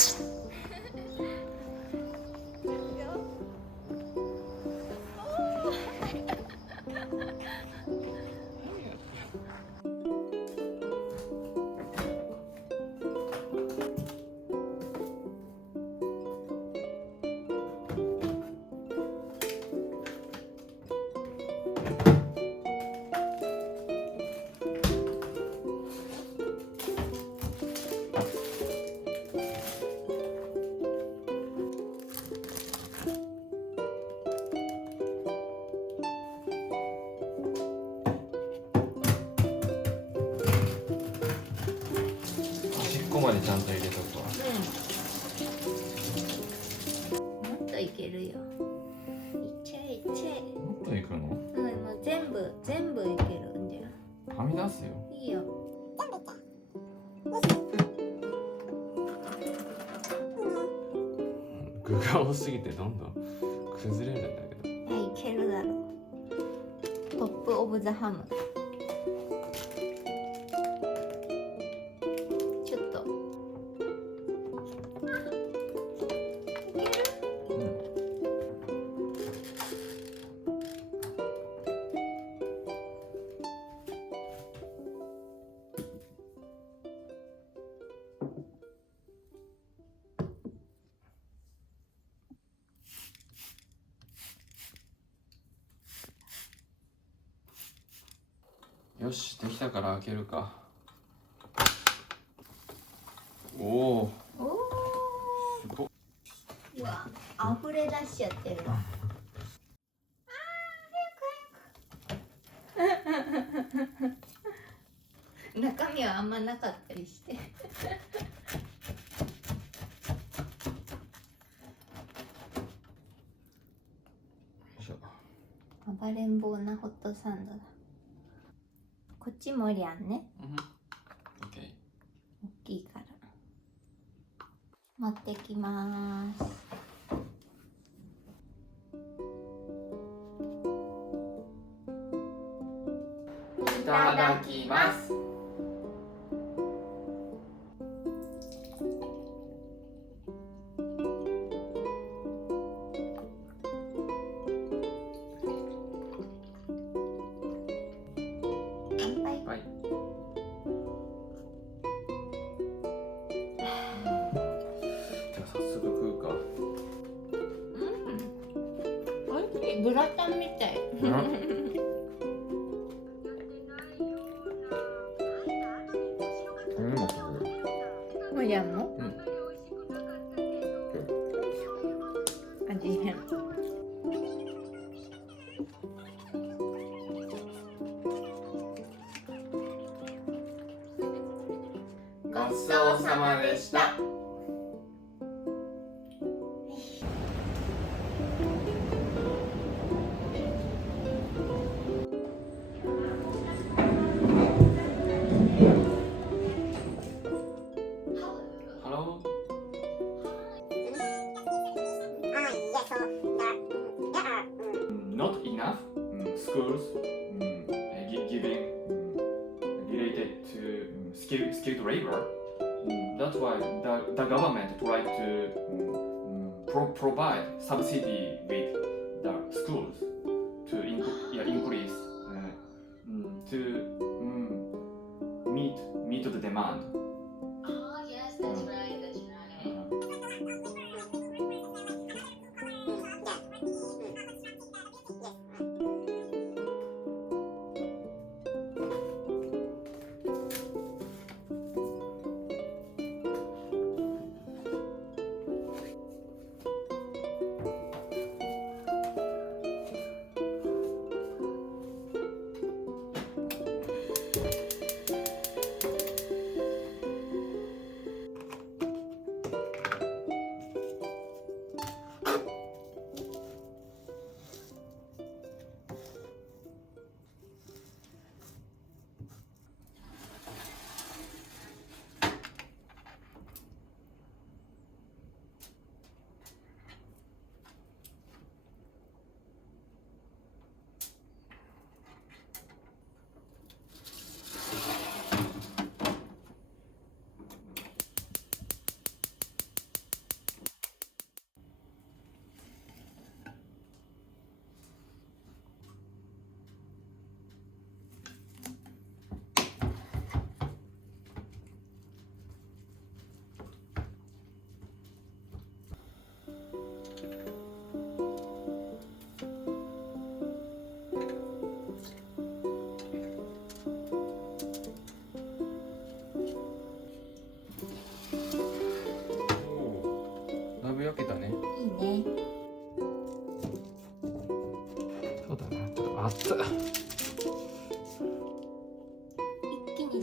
ここまでちゃんと入れとくわ。もっといけるよ。いっちゃえいっちゃえ。もっといくの？もう全部いけるんだよ。はみ出すよ。いいよ。具が多すぎてどんどん崩れるんだけど。いけるだろう。トップオブザハム。ちょっと。よし、できたから開けるか。おお。おお。すごっ。うわ、溢れ出しちゃってるわ。中身はあんまなかったりして。暴れん坊なホットサンドだ。こっちもりゃんね。オッケー。大きいから。持ってきます。いただきます。乾杯。はい。じゃあ早速食うか。おいしい。グラタンみたい。もりゃんも？味変。ごちそうさまでした。Hello? Not enough schools giving related to skilled labor. That's why the government tried to provide subsidy with the schools to increase to meet the demand. Oh yes, that's right, that's right.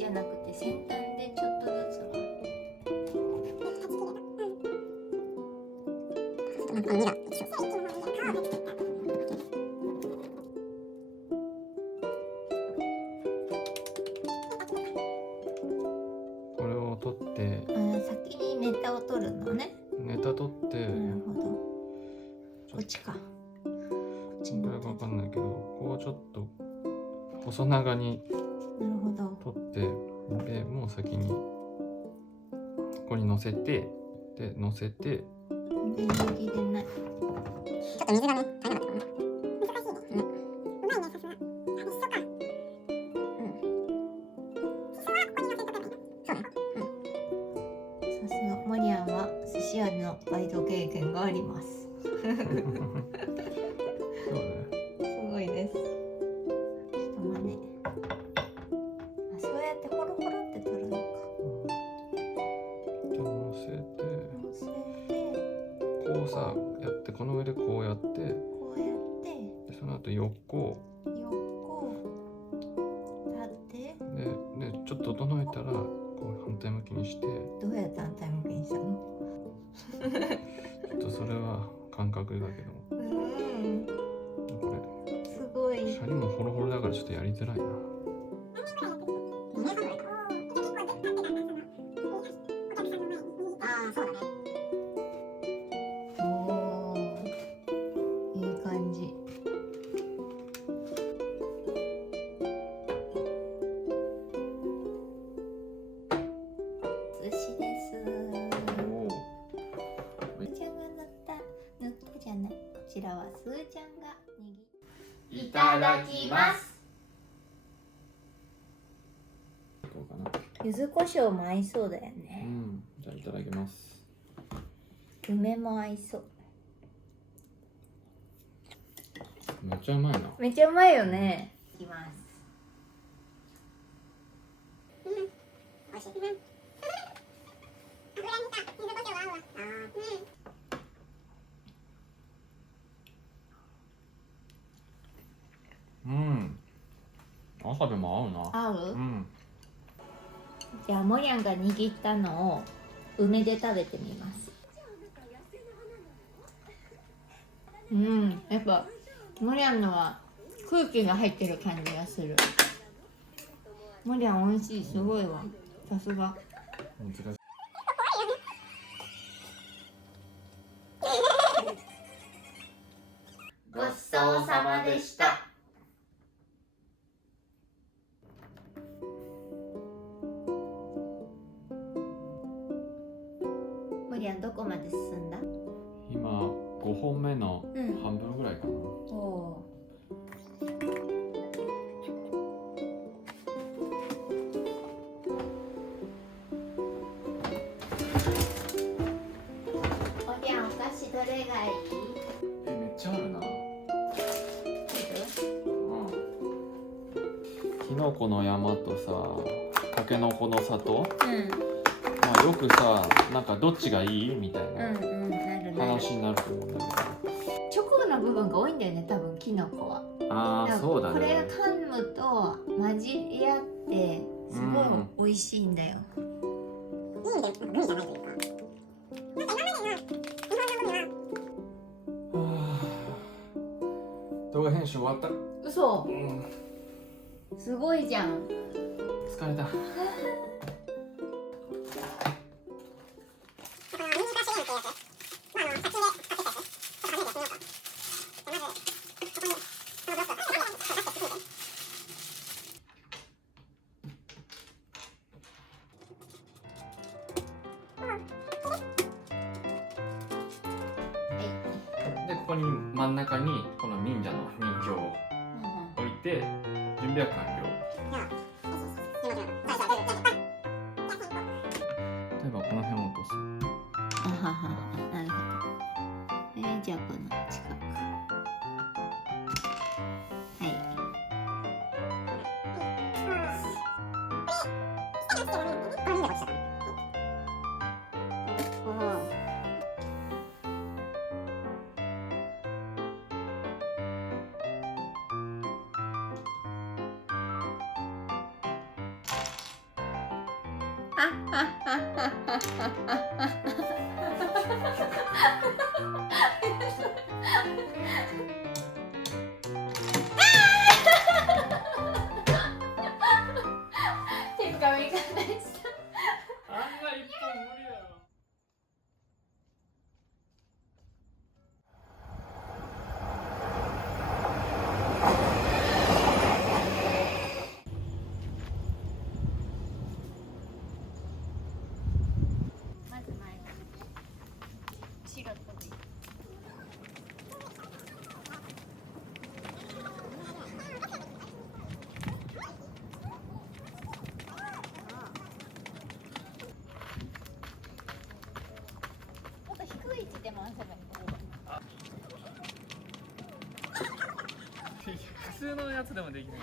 ゃなくて先端でちょっとずつがこれを取って先にネタを取るのね。ネタ取ってなるほど。こっちか。こっちのこれが分かんないけど、こうちょっと細長になるほど。取ってでもう先にここに乗せてで乗せて全然握れない。ちょっと水がね、足りなかったかな。難しいね。うまいね、さすが。一緒か。しそはここに乗せとけばいいの。そうね。さすがモリアンは寿司屋のバイト経験があります。そうね。すごいです。ちょっとまね。そうやってホロホロって取るのか。じゃあ乗せて乗せてこうさやってこの上でこうやってこうやってでその後横横縦でちょっと整えたらこう反対向きにしてどうやって反対向きにしたの？ちょっとそれは感覚だけどこすごい。れシャリもホロホロだからちょっとやりづらいな。ああ、そうだね。おー、いい感じ。寿司です。おすーちゃんが塗ったじゃない。こちらはすーちゃんが握いただきます。こうかな。柚子胡椒も合いそうだようね。ん、じゃあいただきます。梅も合いそう。めっちゃうまいな。めっちゃうまいよね。いきます。美味しい。油にさ、柚子胡椒が合うわ。朝でも合うな。合う？うん。じゃあモリャンが握ったのを梅で食べてみます。やっぱモリャンのは空気が入ってる感じがする。モリャン美味しい、すごいわ。さすが。難しい。ごちそうさまでした。モリャンどこまで進んだ？今5本目のうん半分ぐらいかな。おモリャンお菓子どれがいい？めっちゃあるな。きのこの山とさ、たけのこの里、まあ、よくさ、なんかどっちがいいみたいななる話になると思うんだけど。チョコの部分が多いんだよね、多分キノコは。ああ、そうだこれがね。噛むと混じり合ってすごい美味しいんだよ。いい意味で、グミじゃないというか。なんか今までの日本のグミは、はあ動画編集終わった。嘘う、ん、すごいじゃん。疲れた。このミニカシリームってやつ。まあ、作品で使ってたやつ。ちょっと初めてやってみようか。じゃあまず、ここに、このブロックを出して作るね。で、ここに真ん中にこの忍者の人形を置いて、準備は完了。例えばこの辺を落とす。あはは、なるほど。じゃあこの近く。はい。手つかみ方した。あんな一本無理だよ。まず前が後ろとで。もっと低い位置で回せばいい。普通のやつでもできない。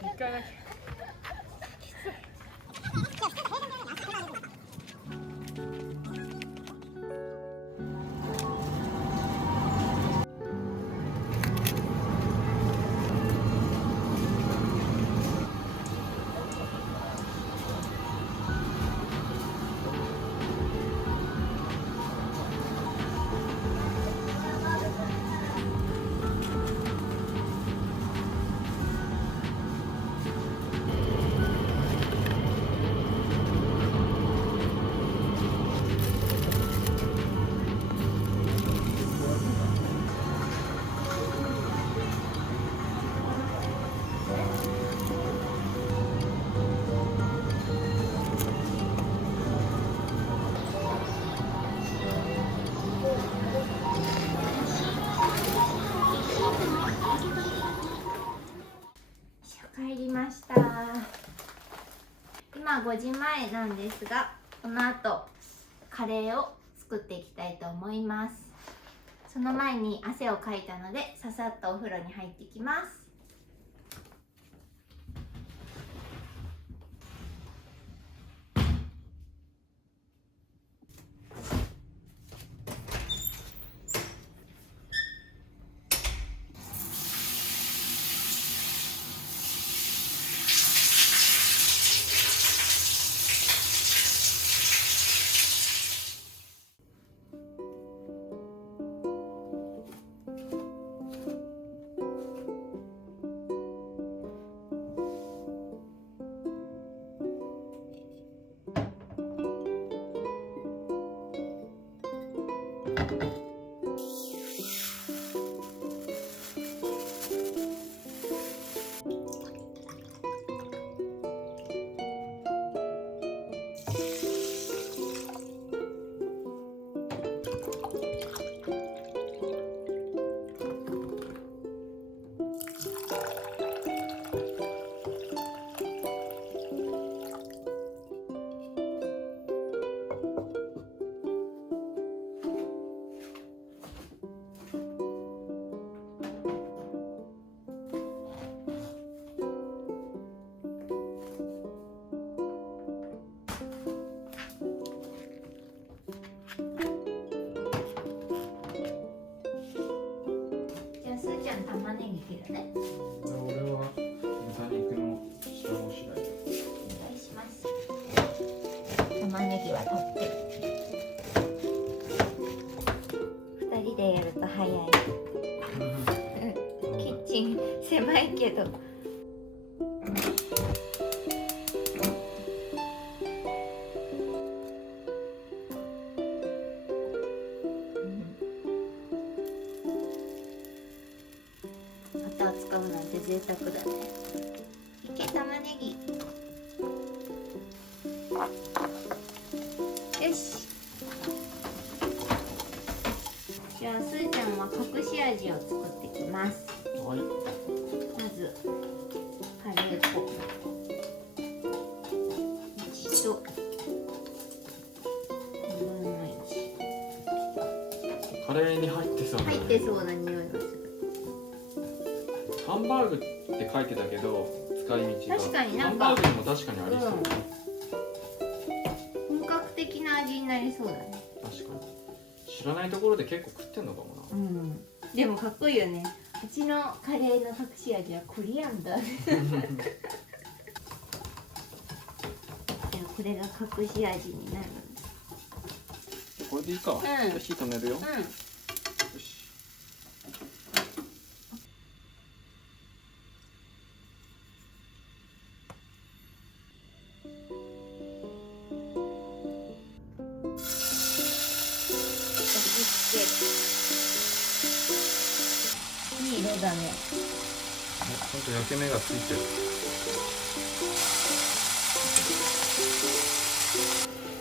一回だけ。帰りました。今5時前なんですが、この後カレーを作っていきたいと思います。その前に汗をかいたので、ささっとお風呂に入ってきます。じゃあすーちゃん玉ねぎ切るね。俺は豚肉の下ごしらえ。お願いします。玉ねぎは取ってる。2人でやると早い。キッチン狭いけど。バター使うなんて贅沢だね。いけ玉ねぎ。よし。じゃあすーちゃんは隠し味を作ってきます。はい。まずカレー粉1と2分の1。カレーに入ってそうだね。入ってそうな匂いがする。ハンバーグって書いてたけど使い道が確かになんかハンバーグにも確かにありそう、本格的な味になりそうだね。確かに知らないところで結構食ってんのかもな。でもかっこいいよね。うちのカレーの隠し味はコリアンダーじゃあこれが隠し味になる。これでいいか。じゃあ火止めるよ。よし。いい色だね。ちゃんと焼け目がついてる。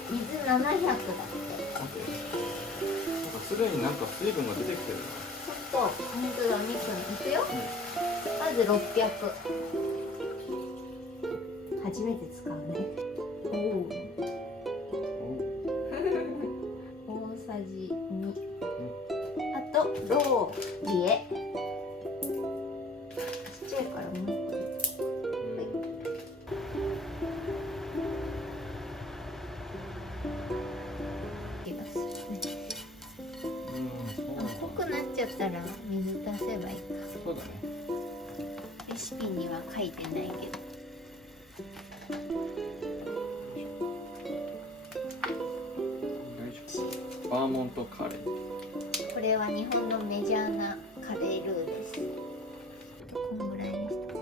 水700だって。なんかすでになんか水分が出てきてるちょっと本当だ、お肉にいくよ。まず600。初めて使うね。おお。大さじ2。あとローリエ。ちっちゃいからもう一個で。濃くなっちゃったら水足せばいいか。そうだね。レシピには書いてないけど。バーモントカレー。これは日本のメジャーなカレールーです。こんぐらいにしとこ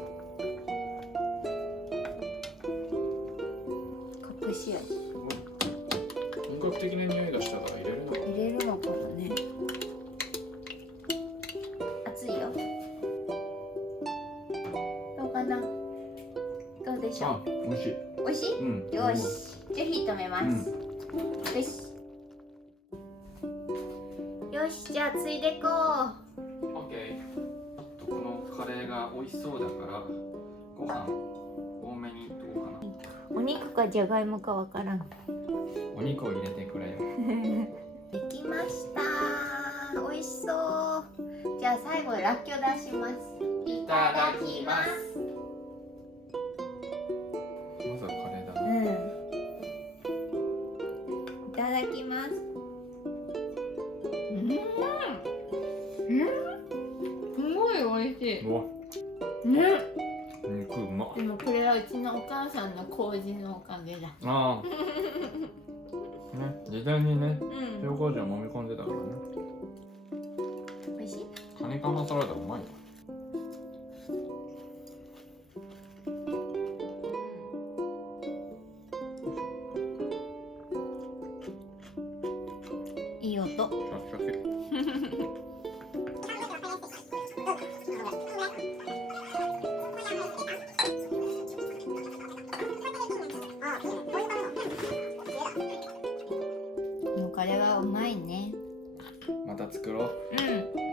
う。隠し味。本格的な匂いがしたから入れるの。入れるのかもね。熱いよ。どうかな。どうでしょう。美味しい。美味しい？うん。よし。じゃあ火止めます。よし。よし、じゃあついでこう。オッケー。このカレーが美味しそうだからご飯多めにどうかな。お肉かじゃがいもかわからん。お肉を入れてくれよ。できました。美味しそう。じゃあ最後らっきょう出します。いただきます。まずはカレーだうな。ん。いただきます。すごい美味しい。うわ、肉うま。でもこれはうちのお母さんの麹のおかげだ。ああ。ね、事前にね、うん。塩麹を揉み込んでたからね。美味しい？カニカマサラダうまいな。いい音。シャキシャキ。このカレーはうまいね。また作ろう。うん。